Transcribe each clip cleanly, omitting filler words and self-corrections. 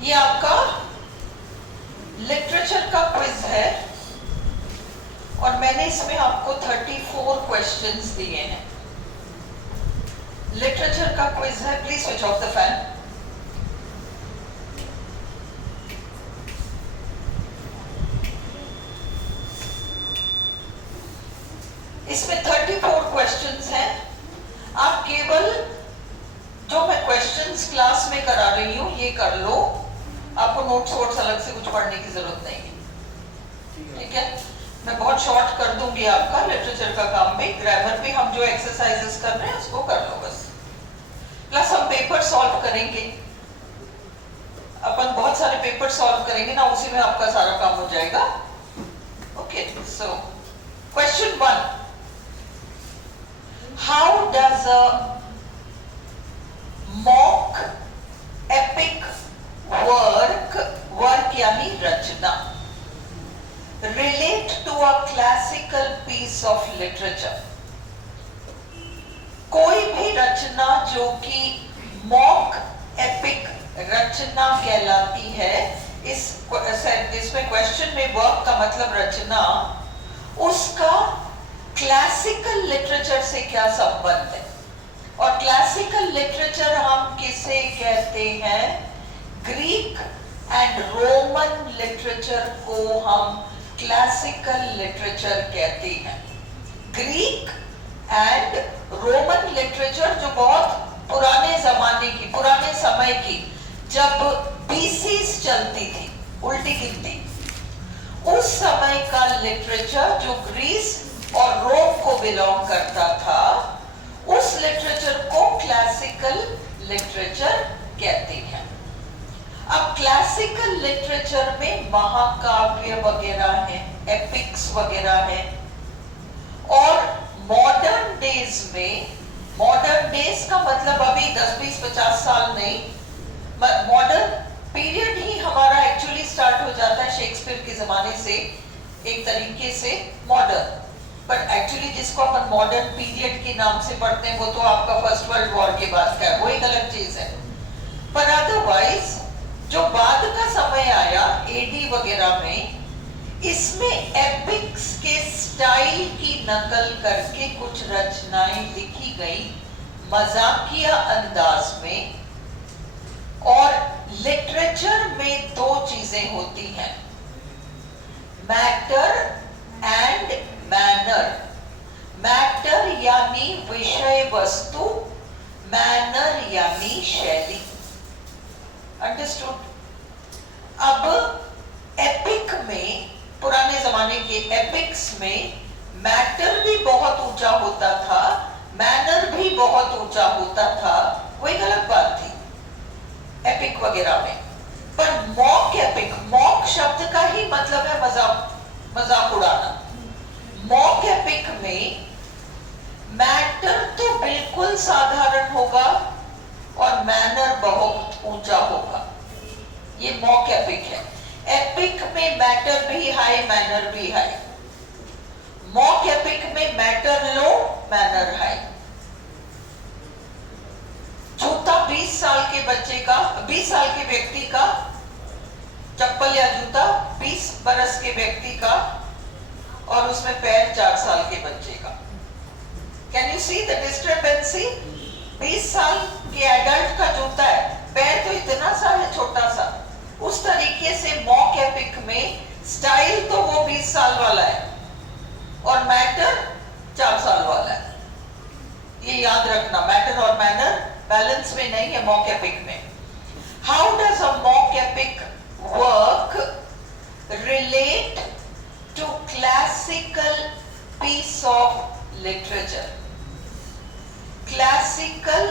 ये आपका लिटरेचर का क्विज है और मैंने इसमें आपको 34 क्वेश्चंस दिए हैं। लिटरेचर का क्विज है। Please switch off the fan. इसमें 34 क्वेश्चंस हैं। आप केवल जो मैं क्वेश्चंस क्लास में करा रही हूं ये कर लो, आपको नोट्स वोट्स अलग से कुछ पढ़ने की जरूरत नहीं है। ठीक है, मैं बहुत शॉर्ट कर दूंगी आपका लिटरेचर का काम भी। ग्रामर भी हम जो एक्सरसाइजेस कर रहे हैं उसको कर लो बस। प्लस हम पेपर सॉल्व करेंगे, अपन बहुत सारे पेपर सॉल्व करेंगे ना, उसी में आपका सारा काम हो जाएगा। Okay, so question 1, how does a mock epic work यानी रचना relate to a classical piece of literature? कोई भी रचना जो कि मॉक एपिक रचना कहलाती है, इसमें क्वेश्चन में वर्क का मतलब रचना, उसका क्लासिकल लिटरेचर से क्या संबंध है? और क्लासिकल लिटरेचर हम किसे कहते हैं? ग्रीक एंड रोमन लिटरेचर को हम क्लासिकल लिटरेचर कहते हैं। ग्रीक एंड रोमन लिटरेचर जो बहुत पुराने जमाने की, पुराने समय की, जब बीसीस चलती थी, उल्टी गिनती, उस समय का लिटरेचर जो ग्रीस और रोम को बिलोंग करता था, उस लिटरेचर को क्लासिकल लिटरेचर कहते हैं। अब क्लासिकल लिटरेचर में महाकाव्य वगैरह हैं, एपिक्स वगैरह हैं, और मॉडर्न डेज में, मॉडर्न डेज का मतलब अभी 10, 20, 50 साल नहीं, मॉडर्न पीरियड ही हमारा एक्चुअली स्टार्ट हो जाता है शेक्सपियर के जमाने से, एक तरीके से मॉडर्न। बट एक्चुअली जिसको अपन मॉडर्न पीरियड के नाम से पढ़ते हैं वो तो आपका फर्स्ट वर्ल्ड वॉर के बाद का है, वो एक अलग चीज है। पर अदरवाइज जो बाद का समय आया एडी वगैरह में, इसमें एपिक्स के स्टाइल की नकल करके कुछ रचनाएं लिखी गई मजाकिया अंदाज में। और लिटरेचर में दो चीजें होती हैं, मैटर एंड मैनर। मैटर यानी विषय वस्तु, मैनर यानी शैली। अंडरस्टूड? अब एपिक में, पुराने जमाने के एपिक्स में मैटर भी बहुत ऊंचा होता था, मैनर भी बहुत ऊंचा होता था, वो एक अलग बात थी एपिक वगैरह में। पर मॉक एपिक, मॉक शब्द का ही मतलब है मजाक उड़ाना। मॉक एपिक में मैटर तो बिल्कुल साधारण होगा और मैनर बहुत ऊंचा होगा। ये मॉक एपिक है। एपिक में मैटर भी हाई, मैनर भी हाई। मॉक एपिक में मैटर लो, मैनर हाई। जूता 20 साल के बच्चे का, 20 साल के व्यक्ति का, चप्पल या जूता 20 बरस के व्यक्ति का, और उसमें पैर 4 साल के बच्चे का। Can you see the discrepancy? 20 साल के एडल्ट का जूता है, पैर तो इतना सा है, छोटा सा। उस तरीके से मॉक एपिक में स्टाइल तो वो 20 साल वाला है और मैटर 4 साल वाला है। ये याद रखना, मैटर और मैनर बैलेंस में नहीं है मॉक एपिक में। How does a mock epic work relate to classical piece of literature? Classical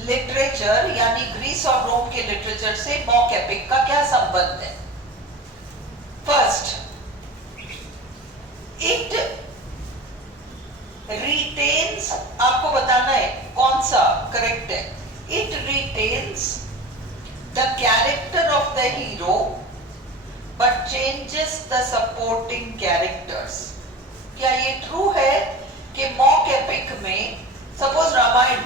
literature यानी ग्रीस और रोम के लिटरेचर से मॉक एपिक का क्या संबंध है? फर्स्ट, इट रिटेन्स, आपको बताना है कौन सा करेक्ट है। It retains the character of the hero but changes the supporting characters. क्या ये ट्रू है कि मॉक एपिक में, सपोज रामायण,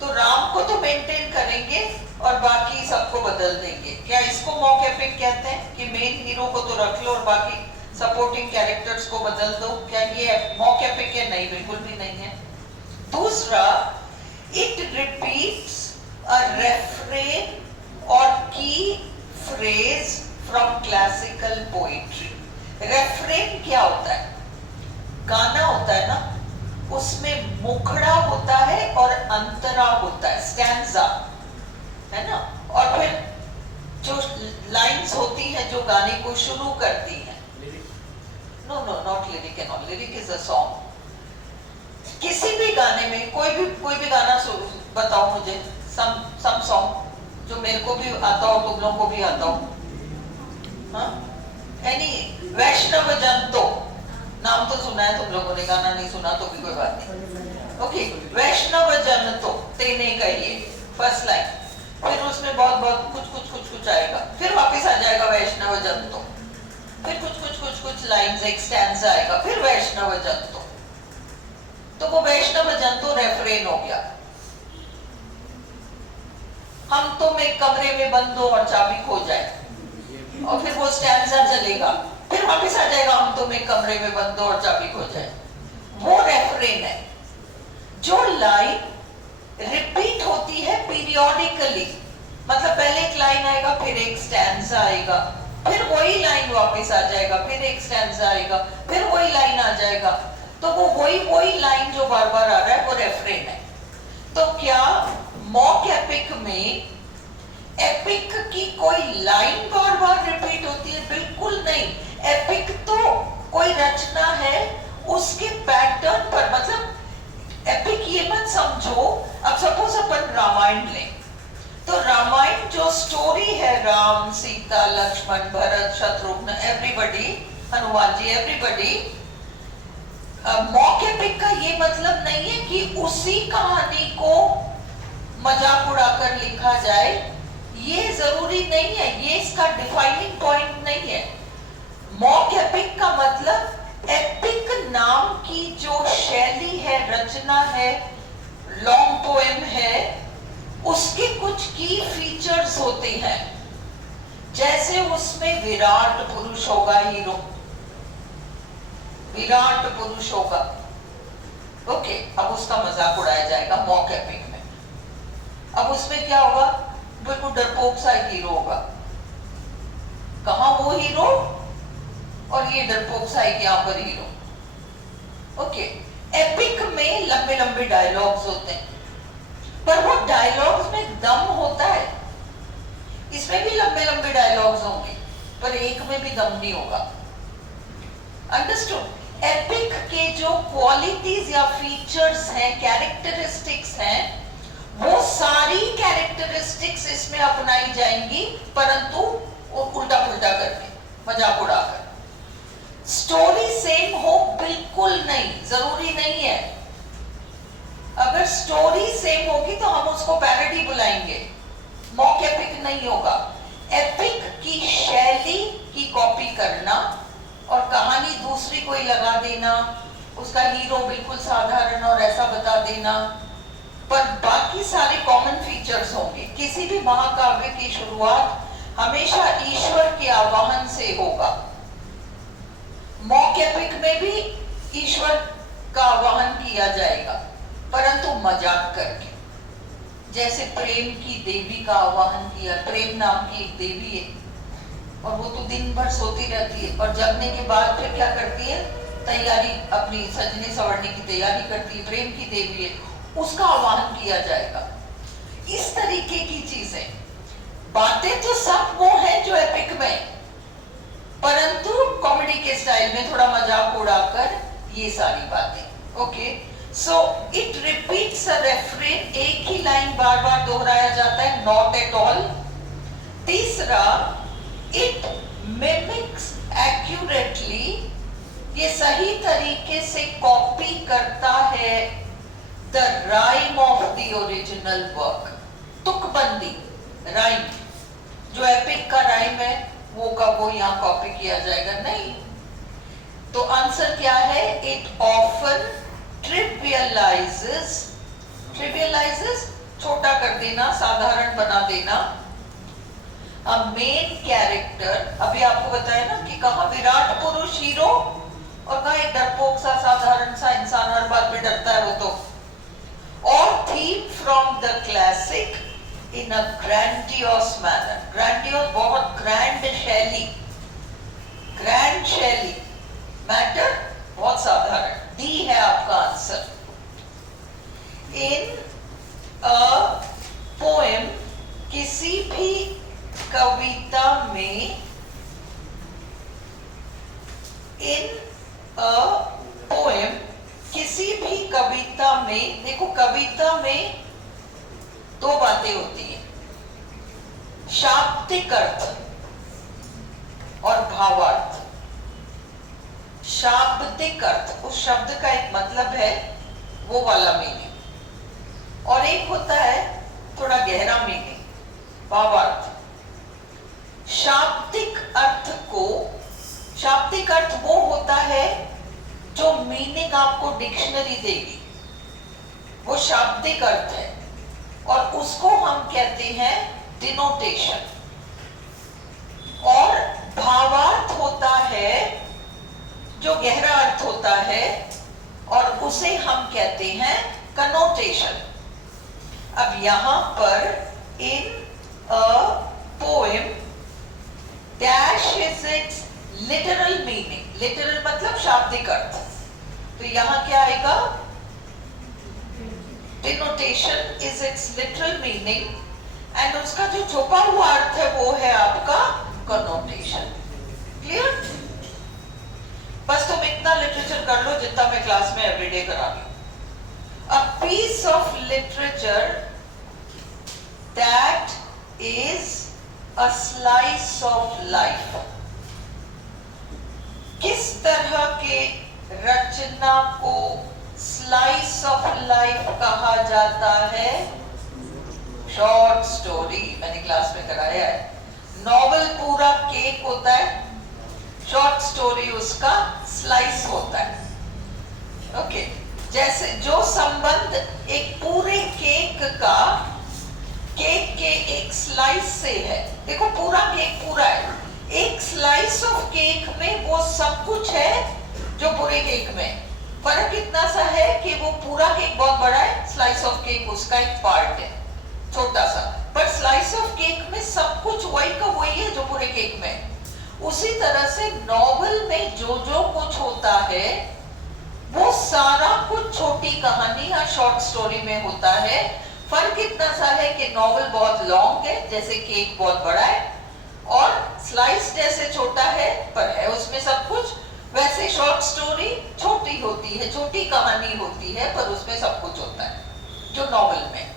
तो राम को तो मेंटेन करेंगे और और बाकी सबको बदल देंगे। क्या इसको मॉक एपिक कहते हैं कि मेन हीरो को तो रख लो और बाकी सपोर्टिंग कैरेक्टर्स को बदल दो? क्या ये मॉक एपिक है? नहीं, बिल्कुल भी नहीं है। दूसरा, इट रिपीट्स अ रेफरेन और की phrase from classical poetry. Refrain क्या होता है? गाना होता है ना, उसमें मुखड़ा होता है और अंतरा होता है, स्टैंजा, है ना, और फिर जो लाइंस होती हैं जो गाने को शुरू करती हैं। No no, not lyric and all, lyric is a song. किसी भी गाने में कोई भी गाना बताओ मुझे, सम सॉन्ग जो मेरे को भी आता हो, तुम लोगों को भी आता हो। हाँ, एनी वैष्णव जन तो नाम तो सुना है तुम लोगों ने, गाना नहीं सुना तो भी कोई बात नहीं। ओके, वैष्णव जन तो तेने कहिए, फर्स्ट लाइन, फिर उसमें बहुत कुछ आएगा, फिर वापस आ जाएगा वैष्णव जन तो, फिर कुछ लाइंस, एक स्टैंजा आएगा, फिर वैष्णव जन तो वो वैष्णव जन तो रेफरेन हो गया। हम तुम एक कमरे में बंद हो और चाबी खो जाए, और फिर वो स्टैंजा चलेगा, फिर वापस आ जाएगा, हम तुम एक कमरे में बंद हो और चाबी खो जाए। वो रेफरेन है। जो लाइन रिपीट होती है पीरियोडिकली, मतलब पहले एक लाइन आएगा, फिर एक स्टैंजा आएगा, फिर वही लाइन वापस आ जाएगा, फिर एक स्टैंजा आएगा, फिर वही लाइन आ जाएगा, तो वो वही लाइन जो बार बार आ रहा है वो रेफरेन है। तो क्या मॉक एपिक में एपिक की कोई लाइन बार बार रिपीट होती है? बिल्कुल नहीं। एपिक तो कोई रचना है, उसके पैटर्न पर, मतलब एपिक ये मत समझो। अब सपोज अपन रामायण लें, तो रामायण जो स्टोरी है, Ram Sita Lakshman Bharat Shatrughan everybody, Hanuman ji everybody, mock epic का ये मतलब नहीं है कि उसी कहानी को मजाक उड़ाकर लिखा जाए, ये जरूरी नहीं है, ये इसका डिफाइनिंग पॉइंट नहीं है। मॉक एपिक का मतलब एपिक नाम की जो शैली है, रचना है, लॉन्ग पोएम है, उसके कुछ की फीचर्स होते हैं। जैसे उसमें विराट पुरुष होगा, हीरो विराट पुरुष होगा, ओके, अब उसका मजाक उड़ाया जाएगा मॉक एपिक में। अब उसमें क्या होगा? बिल्कुल डरपोक सा एक हीरो होगा, कहां वो हीरो और ये डरपोक सा एक यहां पर हीरो। ओके, एपिक में लंबे लंबे डायलॉग्स होते हैं, पर वो डायलॉग्स में दम होता है। इसमें भी लंबे लंबे डायलॉग्स होंगे, पर एक में भी दम नहीं होगा। अंडरस्टूड? एपिक के जो क्वालिटीज या फीचर्स हैं, कैरेक्टरिस्टिक्स हैं, वो सारी कैरेक्टरिस्टिक्स इसमें अपनाई जाएंगी, परंतु उल्टा पुल्टा करके, मजाक उड़ाकर। स्टोरी सेम हो बिल्कुल नहीं, जरूरी नहीं है। अगर स्टोरी सेम होगी तो हम उसको पैरोडी बुलाएंगे, मॉक एपिक नहीं होगा। एपिक की शैली की कॉपी करना और कहानी दूसरी कोई लगा देना, उसका हीरो बिल्कुल साधारण और ऐसा बता देना, पर बाकी सारे कॉमन फीचर्स होंगे। किसी भी महाकाव्य की शुरुआत हमेशा ईश्वर के आवाहन से होगा। मॉक एपिक में भी ईश्वर का आवाहन किया जाएगा, परंतु मजाक करके। जैसे प्रेम की देवी का आवाहन किया, प्रेम नाम की एक देवी है, और वो तो दिन भर सोती रहती है, और जगने के बाद फिर क्या करती है? तैयारी, अपनी सजने संवरने की तैयारी करती है, प्रेम की देवी है, उसका आह्वान किया जाएगा। इस तरीके की चीजें, बातें तो सब वो है जो एपिक में, परंतु कॉमेडी के स्टाइल में थोड़ा मजाक उड़ाकर ये सारी बातें। Okay, so it repeats a reference, एक ही लाइन बार बार दोहराया जाता है, नॉट एट ऑल। तीसरा, इट मिमिक्स एक्यूरेटली, ये सही तरीके से कॉपी करता है the rhyme of the original work. तुकबंदी, राइम, जो एपिक का राइम है वो का वो यहाँ कॉपी किया जाएगा, नहीं। तो आंसर क्या है? इट ऑफन ट्रिवियलाइजेस छोटा कर देना, साधारण बना देना। अ मेन कैरेक्टर, अभी आपको बताया ना कि कहा विराट पुरुष हीरो और कहा एक डरपोक सा साधारण सा इंसान, हर बात में डरता है वो तो। और theme from the classic in a grandiose manner, grandiose बहुत ग्रैंड शैली, ग्रैंड शैली, मैटर बहुत साधारण। डी है आपका आंसर। इन अ पोएम, किसी भी कविता में, इन अ पोएम किसी भी कविता में, देखो कविता में दो बातें होती हैं, शाब्दिक अर्थ और भावार्थ। शाब्दिक अर्थ, उस शब्द का एक मतलब है, वो वाला मीनिंग, और एक होता है थोड़ा गहरा मीनिंग, भावार्थ। शाब्दिक अर्थ को, शाब्दिक अर्थ वो होता है जो मीनिंग आपको डिक्शनरी देगी, वो शाब्दिक अर्थ है, और उसको हम कहते हैं डिनोटेशन। और भावार्थ होता है जो गहरा अर्थ होता है, और उसे हम कहते हैं कनोटेशन। अब यहां पर in a poem dash is its literal meaning, literal मतलब शाब्दिक अर्थ, तो यहां क्या आएगा, denotation is its literal meaning, and उसका जो छुपा हुआ अर्थ है वो है आपका कनोटेशन। क्लियर? बस तुम इतना लिटरेचर कर लो जितना मैं क्लास में एवरीडे करा रही हूं। A piece of literature that is a slice of life. किस तरह के रचना को स्लाइस ऑफ लाइफ कहा जाता है? शॉर्ट स्टोरी, मैंने क्लास में कराया है। नॉवल पूरा केक होता है, शॉर्ट स्टोरी उसका स्लाइस होता है। ओके, जैसे जो संबंध एक पूरे केक का, केक के एक स्लाइस से है, देखो पूरा केक पूरा है, एक स्लाइस ऑफ केक में वो सब कुछ है जो पूरे केक में। फर्क इतना सा है कि वो पूरा केक बहुत बड़ा है, स्लाइस ऑफ केक उसका एक पार्ट है छोटा सा, पर स्लाइस ऑफ केक में सब कुछ वही का वही है जो पूरे केक में। उसी तरह से नॉवल में जो जो कुछ होता है वो सारा कुछ छोटी कहानी या शॉर्ट स्टोरी में होता है। फर्क इतना सा है कि नॉवल बहुत लॉन्ग है, जैसे केक बहुत बड़ा है, और स्लाइस जैसे छोटा है पर है उसमें सब कुछ, वैसे शॉर्ट स्टोरी छोटी होती है, छोटी कहानी होती है, पर उसमें सब कुछ होता है जो नॉवल में।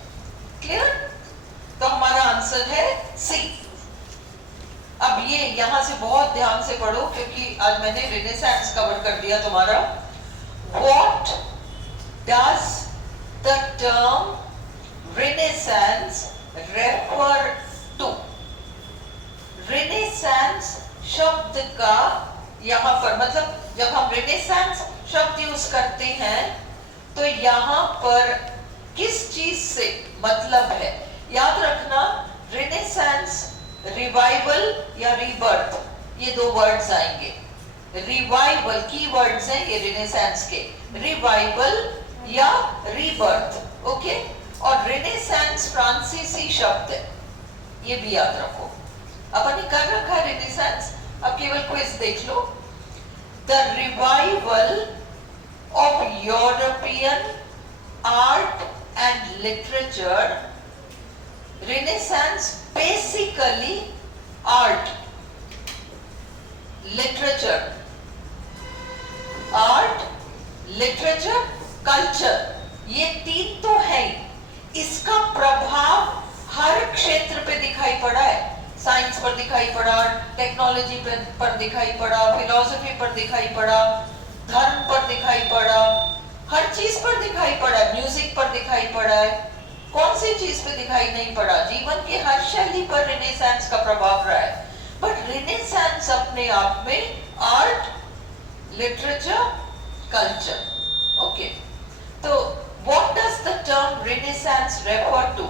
क्लियर? तो हमारा आंसर है सी। अब ये यहां से बहुत ध्यान से पढ़ो क्योंकि आज मैंने रिनेसेंस कवर कर दिया तुम्हारा। What does the term Renaissance refer to? Renaissance शब्द का यहाँ पर मतलब जब हम Renaissance शब्द यूज करते हैं तो यहाँ पर किस चीज से मतलब है? याद रखना, Renaissance रिवाइवल या रीबर्थ, ये दो वर्ड्स आएंगे। रिवाइवल की वर्ड्स हैं ये रिनेसेंस के, रिवाइवल या रीबर्थ। ओके, और रिनेसेंस फ्रांसीसी शब्द है, ये भी याद रखो। अपन ने कर रखा है रिनेसेंस, अब केवल क्विज देख लो। The revival of European art and literature. Renaissance basically art, literature, art, literature, culture, ये तीन तो है ही। इसका प्रभाव हर क्षेत्र पे दिखाई पड़ा है। साइंस पर दिखाई पड़ा, टेक्नोलॉजी पर दिखाई पड़ा, फिलॉसफी पर दिखाई पड़ा, धर्म पर दिखाई पड़ा, हर चीज पर दिखाई पड़ा, म्यूजिक पर दिखाई पड़ा है। कौन सी चीज पे दिखाई नहीं पड़ा? जीवन के हर शैली पर रिनेसेंस का प्रभाव रहा है। बट रिनेसेंस अपने आप में आर्ट, लिटरेचर, कल्चर। ओके, तो what does the term Renaissance refer to?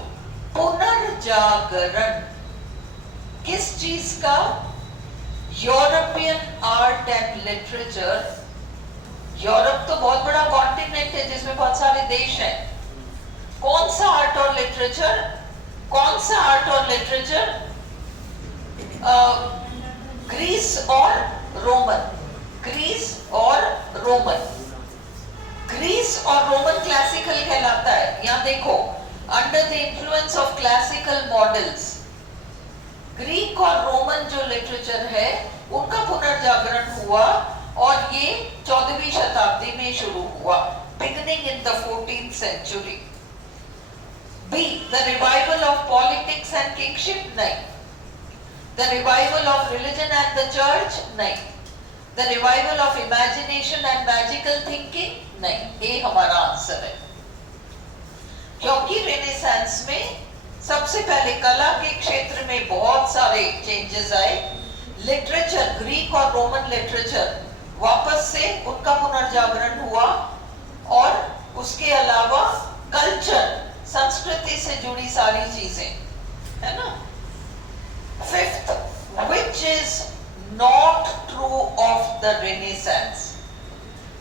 पुनर्जागरण किस चीज का? European art and literature. Europe तो बहुत बड़ा कॉन्टिनेंट है जिसमें बहुत सारे देश हैं। कौन सा आर्ट और लिटरेचर? कौन सा आर्ट और लिटरेचर? ग्रीस और रोमन। ग्रीस और रोमन। ग्रीस और रोमन क्लासिकल कहलाता है। यहां देखो, under the influence of classical models, Greek और रोमन जो लिटरेचर है उनका पुनर्जागरण हुआ और ये 14वीं शताब्दी में शुरू हुआ, beginning in the 14th century. B. The revival of politics and kingship? नहीं. The revival of religion and the church? नहीं. The revival of imagination and magical thinking? नहीं. ये हमारा आंसर है। क्योंकि रेनेसांस में सबसे पहले कला के क्षेत्र में बहुत सारे चेंजेस आए। लिटरेचर, ग्रीक और रोमन लिटरेचर वापस से उनका पुनर्जागरण हुआ और उसके अलावा कल्चर, संस्कृति से जुड़ी सारी चीजें, है ना। Fifth, which is not true of the Renaissance?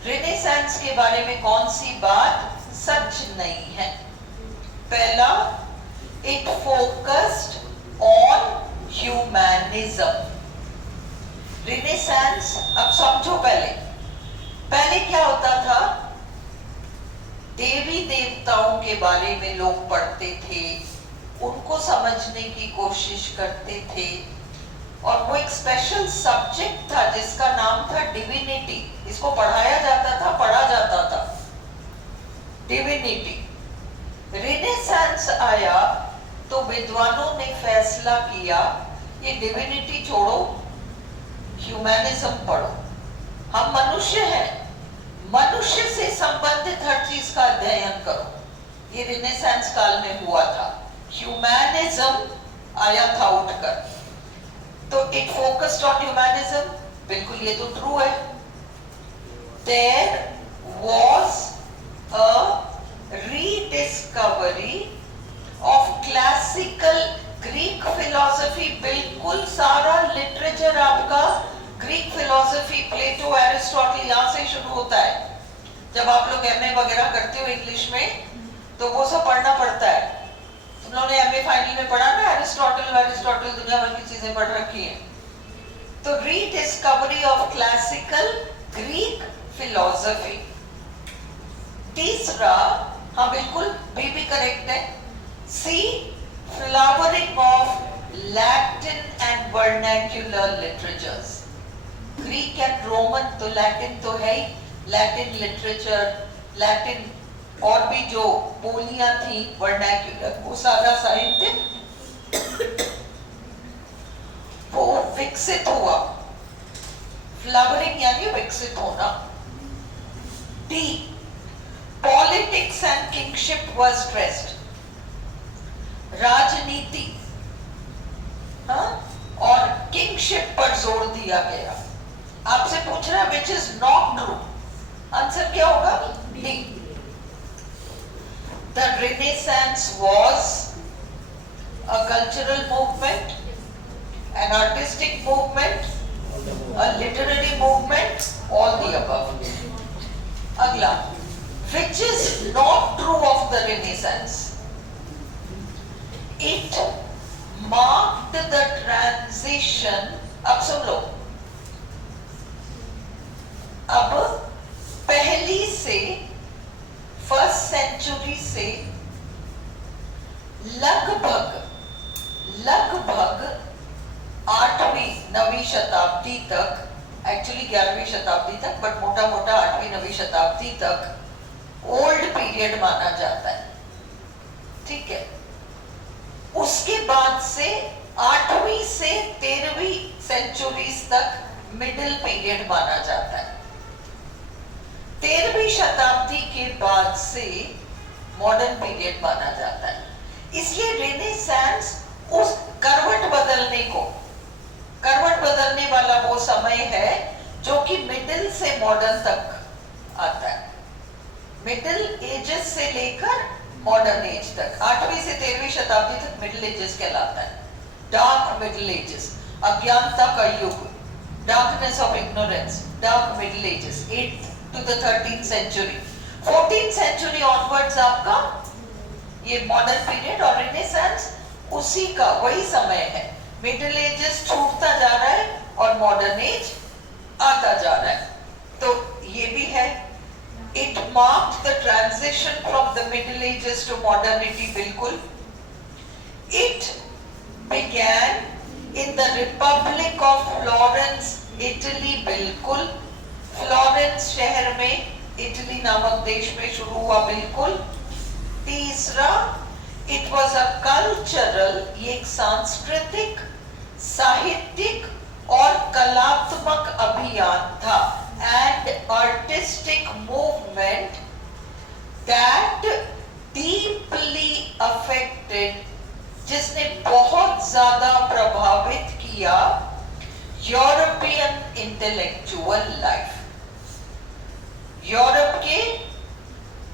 Renaissance के बारे में कौन सी बात सच नहीं है? पहला, it focused on humanism. Renaissance, अब समझो पहले क्या होता था? देवी देवताओं के बारे में लोग पढ़ते थे, उनको समझने की कोशिश करते थे और वो एक स्पेशल सब्जेक्ट था जिसका नाम था डिविनिटी। इसको पढ़ाया जाता था, पढ़ा जाता था, डिविनिटी। रेनेसांस आया तो विद्वानों ने फैसला किया ये डिविनिटी छोड़ो, ह्यूमैनिज्म पढ़ो। हम मनुष्य हैं, मनुष्य से संबंधित हर चीज का अध्ययन करो। ये रेनेसांस काल में हुआ था। ह्यूमैनिज्म आया था उठकर। तो इट फोकस्ड ऑन ह्यूमैनिज्म, बिल्कुल ये तो ट्रू है। There was a rediscovery of classical Greek philosophy. बिल्कुल सारा लिटरेचर आपका ग्रीक फिलॉसफी, प्लेटो, एरिस्टोटल, यहां से शुरू होता है। जब आप लोग एमए वगैरह करते हो इंग्लिश में तो वो सब पढ़ना पड़ता है। तुम लोगों ने एमए फाइनल में पढ़ा ना, एरिस्टोटल दुनिया भर की चीजें पढ़ रखी हैं। तो rediscovery of classical Greek philosophy. तीसरा, हाँ बिल्कुल भी करेक्ट है, C flowering of Latin and vernacular literatures. Greek and Roman तो लैटिन तो है ही, लैटिन लिटरेचर, लैटिन और भी जो बोलियां थी वर्नाक्युलर, वो सारा साहित्य वो विकसित हुआ। फ्लावरिंग यानी विकसित होना। D, politics and kingship was stressed. राजनीति, हाँ, और किंगशिप पर जोर दिया गया। आपसे पूछ रहा है which is not true, answer क्या होगा? D. The renaissance was a cultural movement, an artistic movement, a literary movement, all the above. अगला, which is not true of the Renaissance? It marked the transition. अब सुन लो, अब पहली से first century से लगभग 8वीं 9वीं शताब्दी तक, एक्चुअली 11वीं शताब्दी तक, बट मोटा मोटा 8वीं 9वीं शताब्दी तक ओल्ड पीरियड माना जाता है। ठीक है, उसके बाद से 8वीं से 13वीं सेंचुरीज तक मिडिल पीरियड माना जाता है। 13वीं शताब्दी के बाद से मॉडर्न पीरियड माना जाता है। इसलिए रेनेसांस उस करवट बदलने वाला वो समय है जो कि मिडिल से मॉडर्न तक आता है। मिडिल एजेस से लेकर मॉडर्न एज तक, 8वीं से 13वीं शताब्दी तक मिडिल एजेस कहलाता है। डार्क मिडिल एजेस, अज्ञानता का युग, darkness of ignorance, dark middle ages, 8th to the 13th century। 14th century onwards आपका ये मॉडर्न पीरियड और रिनेसेंस उसी का वही समय है। मिडिल एजेस छूटता जा रहा है और मॉडर्न एज आता जा रहा है, तो ये भी है। It marked the transition from the Middle Ages to modernity, बिल्कुल। It began in the Republic of Florence, Italy, बिल्कुल। फ्लोरेंस शहर में इटली नामक देश में शुरू हुआ, बिल्कुल। तीसरा, it was a cultural, ये एक सांस्कृतिक, साहित्यिक और कलात्मक अभियान था, and artistic movement that deeply affected, जिसने बहुत ज्यादा प्रभावित किया यूरोपियन इंटेलेक्चुअल लाइफ, यूरोप के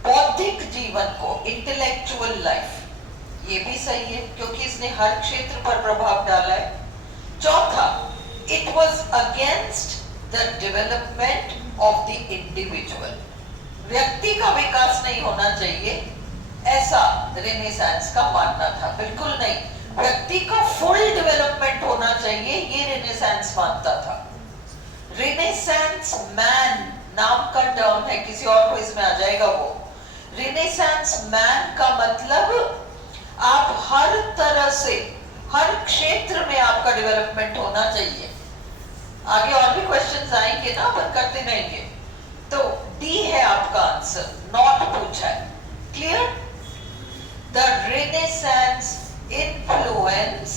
बौद्धिक जीवन को, इंटेलेक्चुअल लाइफ। ये भी सही है क्योंकि इसने हर क्षेत्र पर प्रभाव डाला है। चौथा, it was against the development of the individual, व्यक्ति का विकास नहीं होना चाहिए, ऐसा रेनेसांस का मानना था। बिल्कुल नहीं, व्यक्ति का फुल डेवलपमेंट होना चाहिए, ये रेनेसांस मानता था। रेनेसांस मैन नाम का टर्म है, किसी और को इसमें आ जाएगा वो। रेनेसांस मैन का मतलब आप हर तरह से, हर क्षेत्र में आपका डेवलपमेंट होना चाहिए। आगे और भी क्वेश्चंस आएंगे ना, अपन करते रहेंगे। तो डी है आपका आंसर, नॉट पूछा है। Clear? The renaissance influence,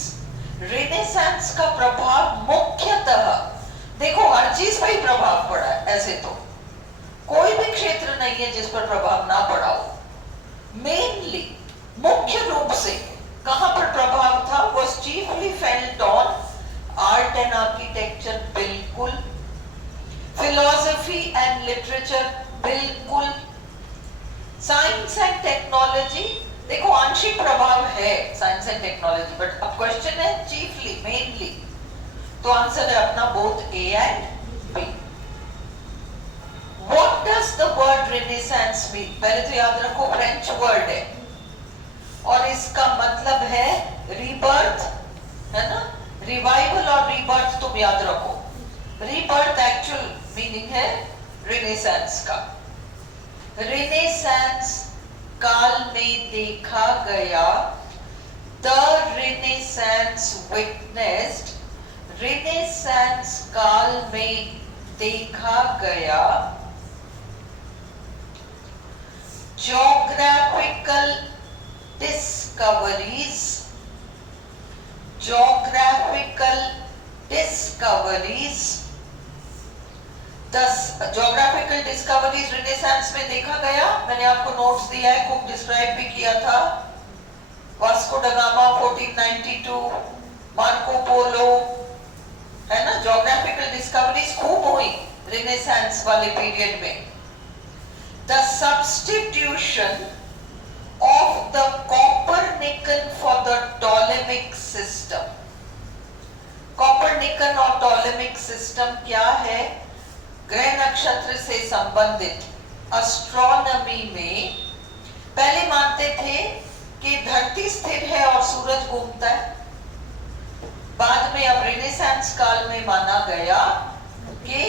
renaissance का प्रभाव मुख्यतः, देखो हर चीज पे ही प्रभाव पड़ा है, ऐसे तो कोई भी क्षेत्र नहीं है जिस पर प्रभाव ना पड़ा हो। मेनली, मुख्य रूप से कहां पर प्रभाव था? was chiefly felt on art and architecture, बिल्कुल। फिलॉसफी एंड लिटरेचर, बिल्कुल। साइंस एंड टेक्नोलॉजी, देखो आंशिक प्रभाव है साइंस एंड टेक्नोलॉजी, बट अब क्वेश्चन है चीफली, मेनली, तो आंसर है अपना both A and B. What does the word renaissance mean? पहले तो याद रखो फ्रेंच वर्ड है और इसका मतलब है रीबर्थ, है ना? रिवाइवल और रीबर्थ तुम याद रखो। रीबर्थ एक्चुअल मीनिंग है रेनेसांस का। रेनेसांस काल में देखा गया, द रेनेसांस विटनेस्ड, रेनेसांस काल में देखा गया geographical discoveries, geographical discoveries, 10 geographical discoveries renaissance में देखा गया। मैंने आपको नोट्स दिया है, खूब डिस्क्राइब भी किया था। Vasco da Gama 1492, Marco Polo, है ना? ज्योग्राफिकल डिस्कवरीज खूब हुई रेनेसांस वाले पीरियड में। The substitution of the Copernican for the Ptolemaic system, कॉपरनिकन और टॉलेमिक सिस्टम क्या है? ग्रह नक्षत्र से संबंधित एस्ट्रोनॉमी में पहले मानते थे कि धरती स्थिर है और सूरज घूमता है। बाद में अब रेनेसांस काल में माना गया कि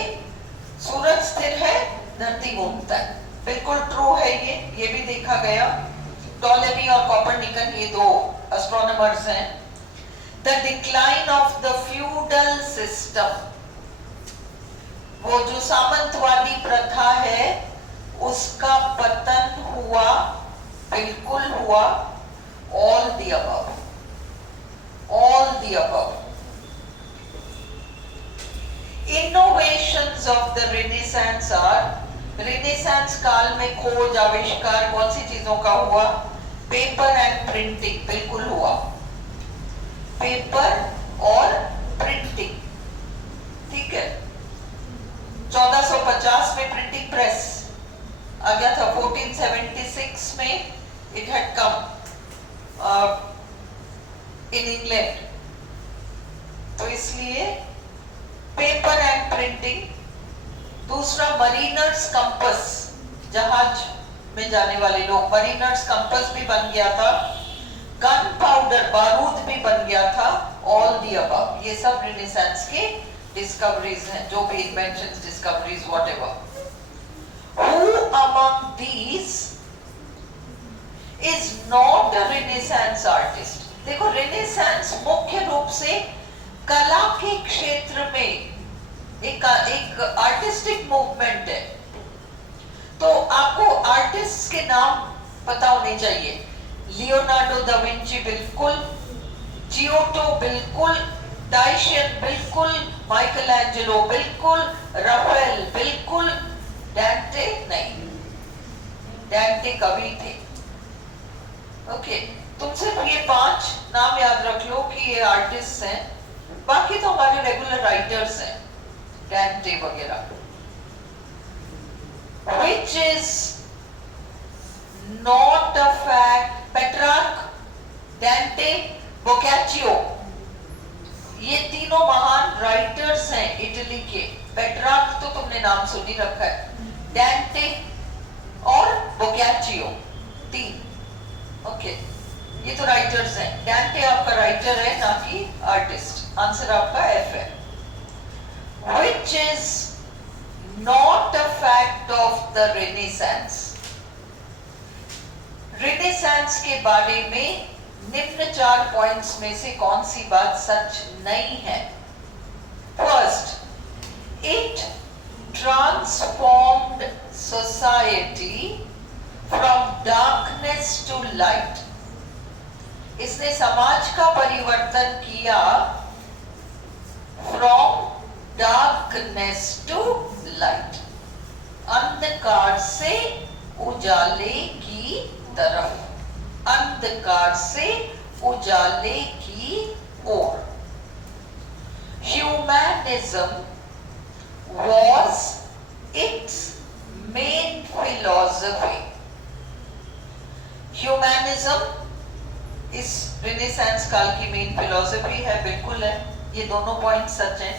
सूरज स्थिर है, धरती घूमता है। बिल्कुल ट्रू है ये भी देखा गया। टॉलेमी और कॉपरनिकन ये दो एस्ट्रोनॉमर्स हैं। The decline of the feudal system, वो जो सामंतवादी प्रथा है उसका पतन हुआ, बिल्कुल हुआ। All the above, all the above. Innovations of the renaissance are, renaissance काल में खोज आविष्कार कौन सी चीजों का हुआ? पेपर एंड प्रिंटिंग, बिल्कुल हुआ। पेपर और प्रिंटिंग, ठीक है। 1450 में प्रिंटिंग प्रेस आ गया था, 1476 में it had come in England. तो इसलिए पेपर एंड प्रिंटिंग, दूसरा मरीनर्स कंपस, जहाज में जाने वाले लोग, मरीनर्स कंपस भी बन गया था, गन पाउडर बारूद भी बन गया था, ऑल दी अबव, ये सब रेनेसांस के डिस्कवरीज हैं, जो भी inventions, discoveries, whatever. Who among these is not a Renaissance artist? देखो, रेनेसांस मुख्य रूप से कला के क्षेत्र में एक आर्टिस्टिक मूवमेंट है. तो आपको आर्टिस्ट के नाम पता होने चाहिए. लियोनार्डो दा विंची बिल्कुल, जियोटो बिल्कुल, टाइशियन बिल्कुल, माइकल एंजेलो बिल्कुल, राफेल बिल्कुल, डैंटे नहीं. डैंटे कवि थे. ओके, तुम सिर्फ ये 5 नाम याद रख लो कि ये आर्टिस्ट हैं, बाकी तो हमारे रेगुलर राइटर्स हैं, डैंटे वगैरह. Which is not a fact. Petrarch, Dante, Boccaccio, ये तीनों महान राइटर्स हैं इटली के. पेट्रार्क तो तुमने नाम सुन ही रखा है. डैंटे और बोकाचियो, 3. ओके, ये तो राइटर्स हैं. डैंटे आपका राइटर है, ना कि आर्टिस्ट. आंसर आपका एफ है. Which is not a fact of the Renaissance. Renaissance के बारे में निम्न 4 पॉइंट्स में से कौन सी बात सच नहीं है? First, it transformed society from darkness to light. इसने समाज का परिवर्तन किया फ्रॉम डार्कनेस टू लाइट, अंधकार से उजाले की तरफ, अंधकार से उजाले की ओर. Humanism was its main philosophy. Humanism इस रेनेसांस काल की मेन फिलॉसफी है. बिल्कुल है, ये दोनों पॉइंट सच हैं.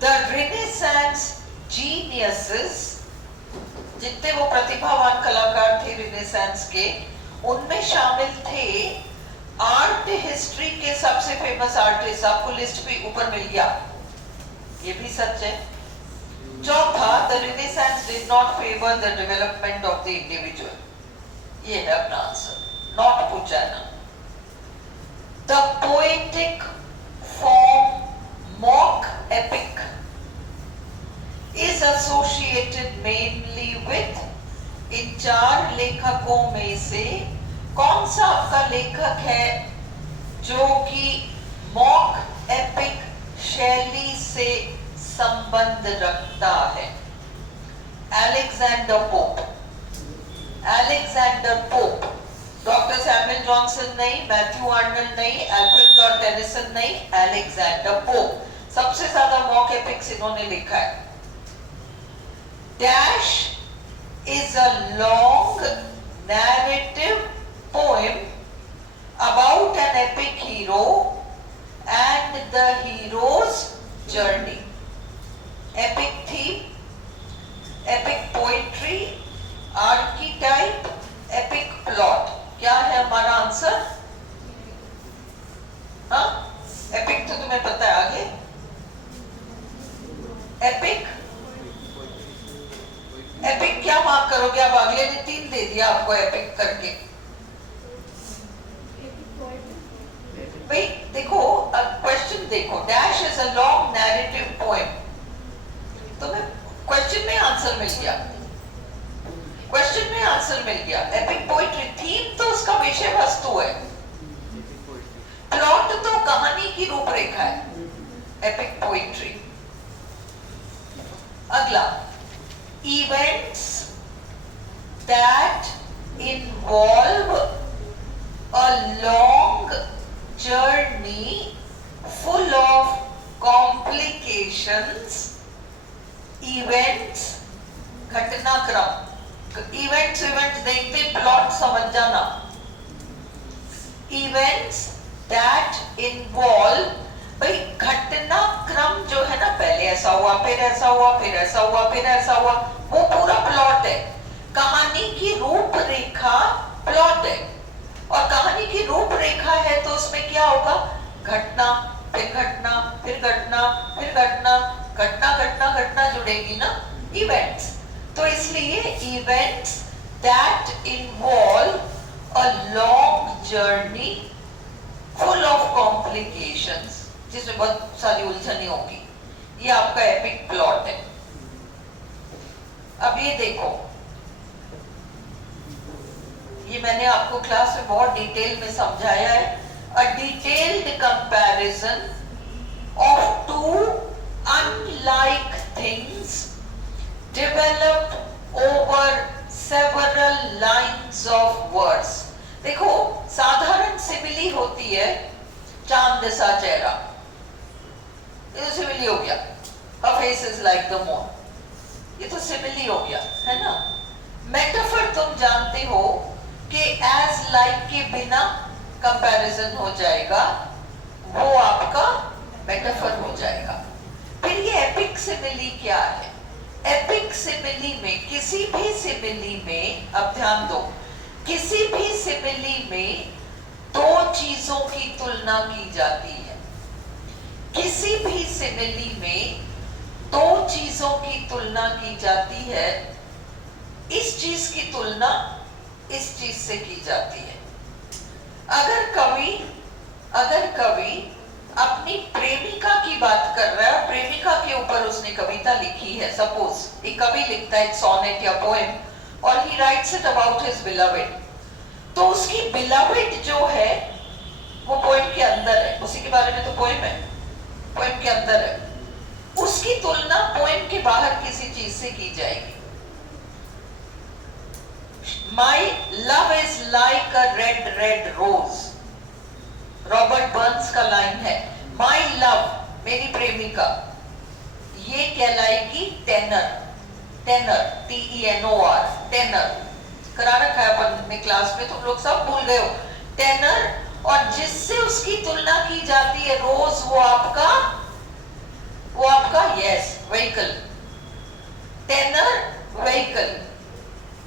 The Renaissance geniuses, जितने वो प्रतिभावान कलाकार थे रेनेसांस के, उनमें शामिल थे आर्ट हिस्ट्री के सबसे फेमस आर्टिस्ट. आपको लिस्ट भी ऊपर मिल गया, ये भी सच है. चौथा, the Renaissance did not favour the development of the individual. ये है अपना आंसर, नॉट पुचाना. The poetic form mock epic is associated mainly with, इन 4 लेखकों में से कौन सा आपका लेखक है जो कि मॉक एपिक शैली से संबंध रखता है? Alexander pope. Alexander pope. Doctor Samuel Johnson नहीं, मैथ्यू आर्नल्ड नहीं, अल्फ्रेड लॉर्ड टेनिसन नहीं, अलेक्जेंडर पोप. सबसे ज्यादा मॉक एपिक्स इन्होंने लिखा है. Dash is a long narrative poem about an epic hero and the hero's journey. Epic theme, epic poetry, archetype, epic plot. क्या है हमारा आंसर? हाँ, epic तो तुम्हें पता है. आगे epic, एपिक क्या मार्क करोगे आप? अगले ने 3 दे दिया आपको एपिक करके. भाई देखो, क्वेश्चन देखो. Dash is a long narrative poem. तुम्हें क्वेश्चन में आंसर मिल गया. क्वेश्चन में आंसर मिल गया. एपिक पोएट्री थीम तो उसका विषय वस्तु है, प्लॉट तो कहानी की रूपरेखा है. Epic poetry. अगला, events that involve a long journey full of complications. Events, घटनाक्रम, इवेंट्स इवेंट्स देखते प्लॉट समझ जाना। इवेंट्स दैट इन्वॉल्व, भाई घटनाक्रम जो है ना, पहले ऐसा हुआ, फिर ऐसा हुआ, फिर ऐसा हुआ, फिर ऐसा हुआ, वो पूरा प्लॉट है। कहानी की रूपरेखा प्लॉट है, और कहानी की रूपरेखा है तो उसमें क्या होगा, घटना फिर घटना फिर घटना फिर घटना, घटना घटना घटना जुड़ेगी ना, इवेंट्स। तो इसलिए events that involve a long journey full of complications, जिसमें बहुत सारी उलझने होगी, ये आपका एपिक प्लॉट है। अब ये देखो, ये मैंने आपको क्लास में बहुत डिटेल में समझाया है। A detailed comparison of two unlike things developed over several lines of words. देखो, साधारण सिमिली होती है, चांद सा चेहरा, ये तो सिमिली हो गया। Her face is like the moon, ये तो सिमिली हो गया, है ना। मेटाफर तुम जानते हो कि एज लाइक के बिना कंपैरिजन हो जाएगा, वो आपका मेटाफर हो जाएगा। फिर ये एपिक सिमिली क्या है? एपिक सिमिली में, किसी भी सिमिली में, अब ध्यान दो, किसी भी सिमिली में दो चीजों की तुलना की जाती है। किसी भी सिमिली में दो चीजों की तुलना की जाती है। इस चीज की तुलना इस चीज से की जाती है। अगर कवि अपनी प्रेमिका की बात कर रहा है, प्रेमिका के ऊपर उसने कविता लिखी है, सपोज एक कवि लिखता है एक सोनेट या पोएम, और ही rights it about his beloved, तो उसकी बिलवेड जो है वो पोएम के अंदर है, उसी के बारे में तो पोएम है, पोएम के अंदर है, उसकी तुलना पोएम के बाहर किसी चीज से की जाएगी। My love is like a red red rose, Robert Burns का लाइन है। My love, मेरी प्रेमिका, ये कहलाएगी टेनर, टेनर TENOR, टेनर। करा रखा है अपन ने क्लास में, तुम लोग सब भूल गए हो। टेनर, और जिससे उसकी तुलना की जाती है रोज, वो आपका yes vehicle, tenor vehicle.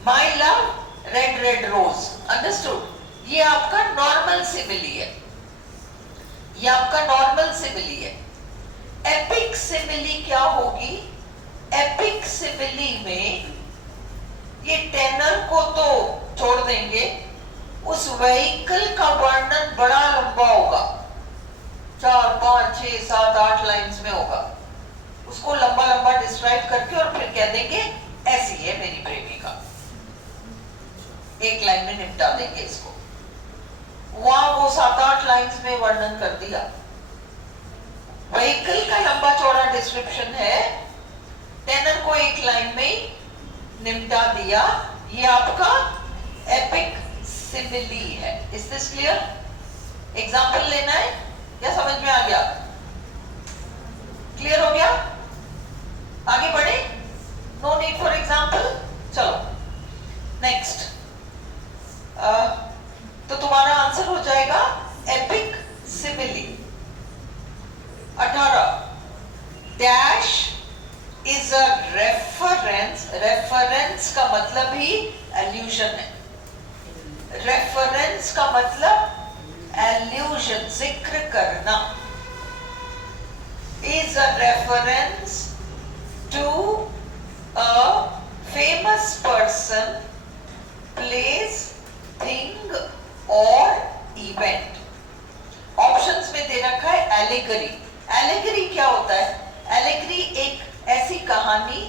My love red red rose, understood? ये आपका नॉर्मल सिमिली है, ये आपका नॉर्मल सिमिली है। एपिक सिमिली क्या होगी? एपिक सिमिली में ये टेनर को तो छोड़ देंगे, उस व्हीकल का वर्णन बड़ा लंबा होगा, 4, 5, 6, 7, 8 लाइंस में होगा। उसको लंबा लंबा डिस्क्राइब करके और फिर कह देंगे ऐसी है मेरी प्रेमिका, एक लाइन में निपटा देंगे इसको। वहां वो 7-8 लाइंस में वर्णन कर दिया। व्हीकल का लंबा चौड़ा डिस्क्रिप्शन है, टेनर को एक लाइन में निपटा दिया। ये आपका एपिक सिमिली है। Is this clear? एग्जाम्पल लेना है या समझ में आ गया? क्लियर हो गया? आगे बढ़े? No need for example. चलो नेक्स्ट। तो तुम्हारा आंसर हो जाएगा epic simile. 18 dash is a reference. Reference का मतलब ही एल्यूजन है। रेफरेंस का मतलब एल्यूजन, जिक्र करना। Is a reference to a famous person, place, thing और इवेंट। ऑप्शंस में दे रखा है एलेगरी। एलेगरी क्या होता है? एलेगरी एक ऐसी कहानी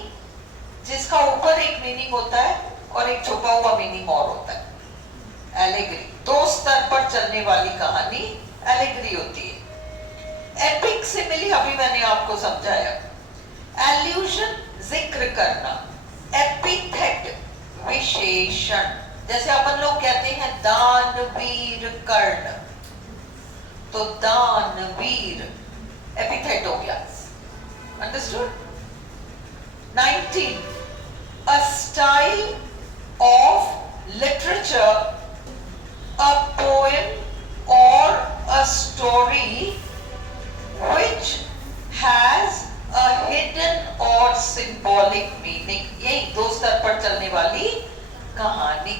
जिसका ऊपर एक मीनिंग होता है और एक छुपा हुआ मीनिंग और होता है। एलेगरी दो स्तर पर चलने वाली कहानी एलेगरी होती है। एपिक सिमिली अभी मैंने आपको समझाया। एल्यूजन, जिक्र करना। एपिथेट, विशेषण। जैसे अपन लोग कहते हैं दानवीर कर्ण, तो दानवीर एपिथेट हो गया। Understood? 19 a style of literature, a poem or a story which has a hidden or symbolic meaning. यही दो स्तर पर चलने वाली कहानी।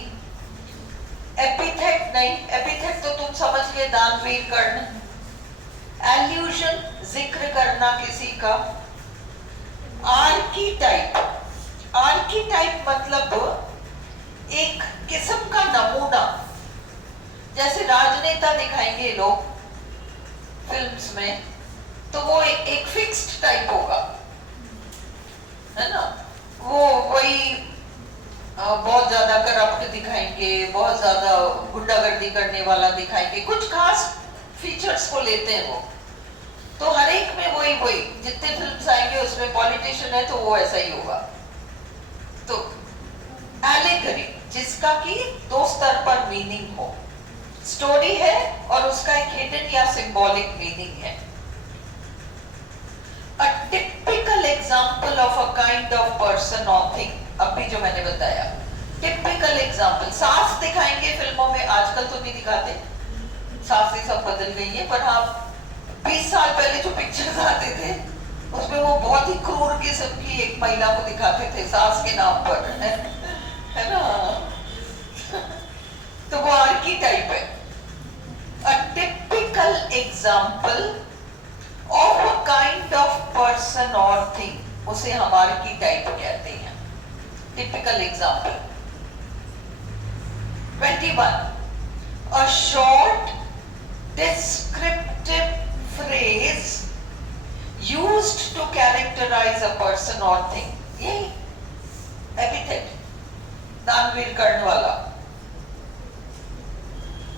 एपिथेट नहीं, एपिथेट तो तुम समझ गए, दानवीर कर्ण। एल्यूजन, जिक्र करना किसी का। आर्कीटाइप, आर्कीटाइप मतलब एक किस्म का नमूना। जैसे राजनेता दिखाएंगे लोग फिल्म्स में, तो वो एक फिक्स्ड टाइप होगा, है ना। वो वही बहुत ज्यादा करप्ट दिखाएंगे, बहुत ज्यादा गुंडागर्दी करने वाला दिखाएंगे, कुछ खास फीचर्स को लेते हैं वो। तो हर एक में वही वही जितने फिल्म्स आएंगे उसमें पॉलिटिशियन है तो वो ऐसा ही होगा। तो एलेगरी, जिसका कि दो स्तर पर मीनिंग हो, स्टोरी है और उसका एक हिडन या सिंबॉलिक मीनिंग है। A typical example of a kind of person or thing, अभी जो मैंने बताया टिपिकल एग्जाम्पल। सास दिखाएंगे फिल्मों में, आजकल तो नहीं दिखाते, सासें सब बदल गई हैं, पर हाँ 20 साल पहले जो पिक्चर्स आते थे उसमें वो बहुत ही क्रूर किस्म की एक महिला को दिखाते थे सास के नाम पर, है ना। तो वो आर्कीटाइप है। A typical example of a kind of person or thing, उसे हम आर्कीटाइप कहते हैं। Typical example. 21. A short descriptive phrase used to characterize a person or thing, यही एपिथेट, दानवीर कर्ण वाला।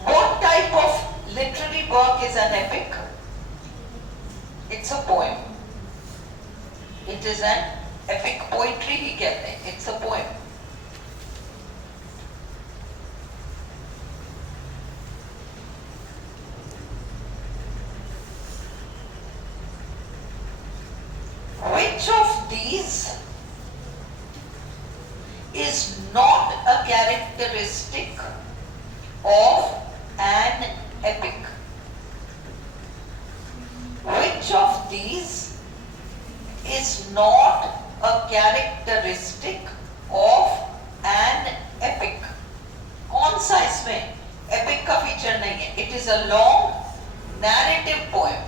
What type of literary work is an epic? It's a poem. It is an epic, poetry ही कहते हैं, it's a poem. Which of these is not a characteristic of an epic? Which of these is not a characteristic of an epic? कौन सा इसमें epic का feature नहीं है? It is a long narrative poem.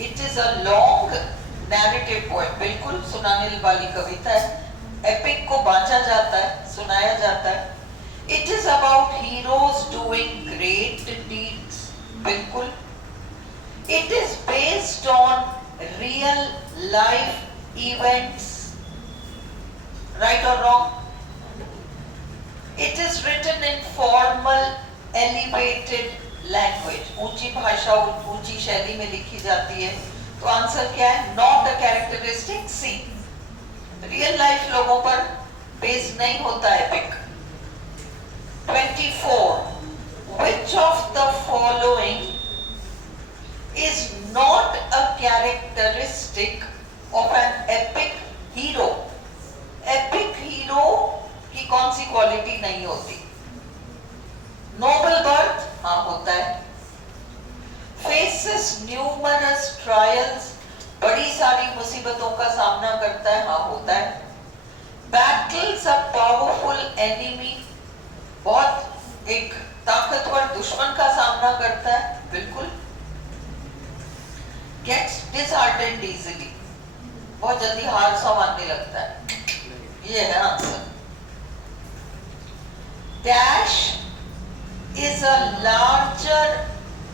It is a long narrative poem. बिल्कुल सुनाने वाली कविता है। Epic को बांचा जाता है, सुनाया जाता है। It is about heroes doing great deeds. बिल्कुल। It is based on real life events. Right or wrong? It is written in formal, elevated language. ऊंची भाषा, ऊंची शैली में लिखी जाती है। तो आंसर क्या है? Not a characteristic. C. Real life लोगों पर बेस्ड नहीं होता epic. 24. Which of the following is not a characteristic of an epic hero? Epic hero की कौन सी क्वालिटी नहीं होती? Noble birth, हाँ होता है। Faces numerous trials, बड़ी सारी मुसीबतों का सामना करता है, हाँ होता है। Battles a powerful enemy, बहुत एक ताकतवर दुश्मन का सामना करता है, बिल्कुल। Gets disheartened easily, बहुत जल्दी हार सा मानने लगता है, ये है answer. Dash is a larger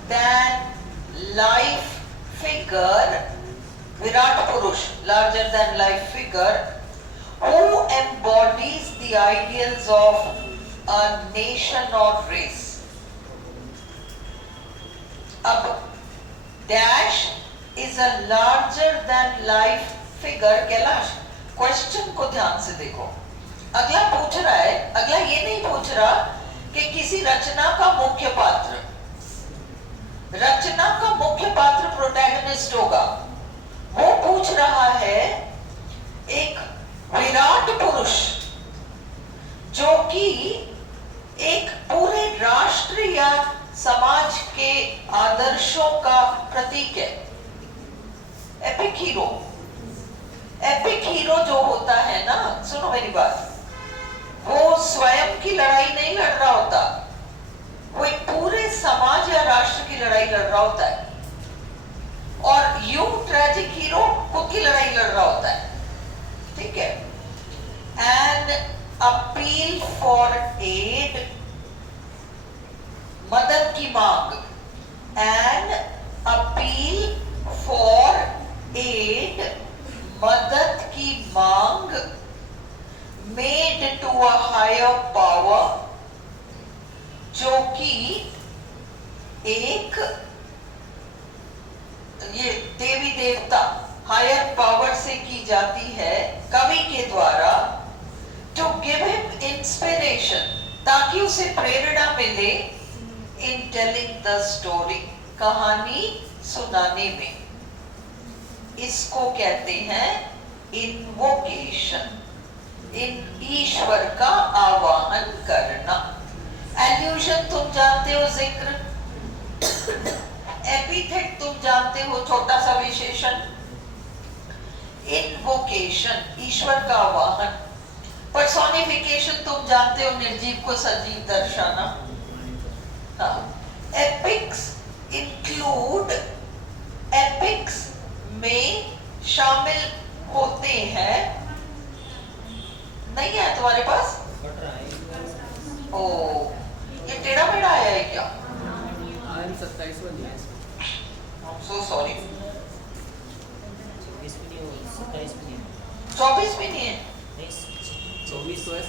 than life figure, Virat पुरुष, larger than life figure, who embodies the ideals of a nation or race. अब dash is a larger than life figure, Kailash question को ध्यान से देखो। अगला पूछ रहा है, अगला ये नहीं पूछ रहा कि किसी रचना का मुख्य पात्र, रचना का मुख्य पात्र प्रोटैगनिस्ट होगा। वो पूछ रहा है एक विराट पुरुष प्रतीक है। एपिक हीरो, एपिक हीरो जो होता है ना, सुनो मेरी बात, वो स्वयं की लड़ाई नहीं लड़ रहा होता, वो एक पूरे समाज या राष्ट्र की लड़ाई लड़ रहा होता है। और यू ट्रेजिक हीरो खुद की लड़ाई लड़ रहा होता है, ठीक है। एंड अपील फॉर एड, मदद की मांग, एंड अपील फॉर एड, मदद की मांग, made to a higher power, जो कि एक ये देवी देवता हायर पावर से की जाती है कवि के द्वारा, टू गिव हिम इंस्पिरेशन, ताकि उसे प्रेरणा मिले, इन टेलिंग द स्टोरी, कहानी सुनाने में। इसको कहते हैं इन्वोकेशन, इन ईश्वर का आवाहन करना। एल्यूशन तुम जानते हो, जिक्र। एपिथेट तुम जानते हो, छोटा सा विशेषण। इन्वोकेशन ईश्वर का आवाहन। पर्सोनिफिकेशन तुम जानते हो, निर्जीव को सजीव दर्शाना। हाँ। एपिक्स इंक्लूड, एपिक्स में शामिल होते हैं, नहीं है तुम्हारे पास? ओ, ये टेढ़ा मेढ़ा आया है क्या? 27 वाली है। So sorry. 24 भी नहीं है। 24 भी नहीं है। 24 तो है।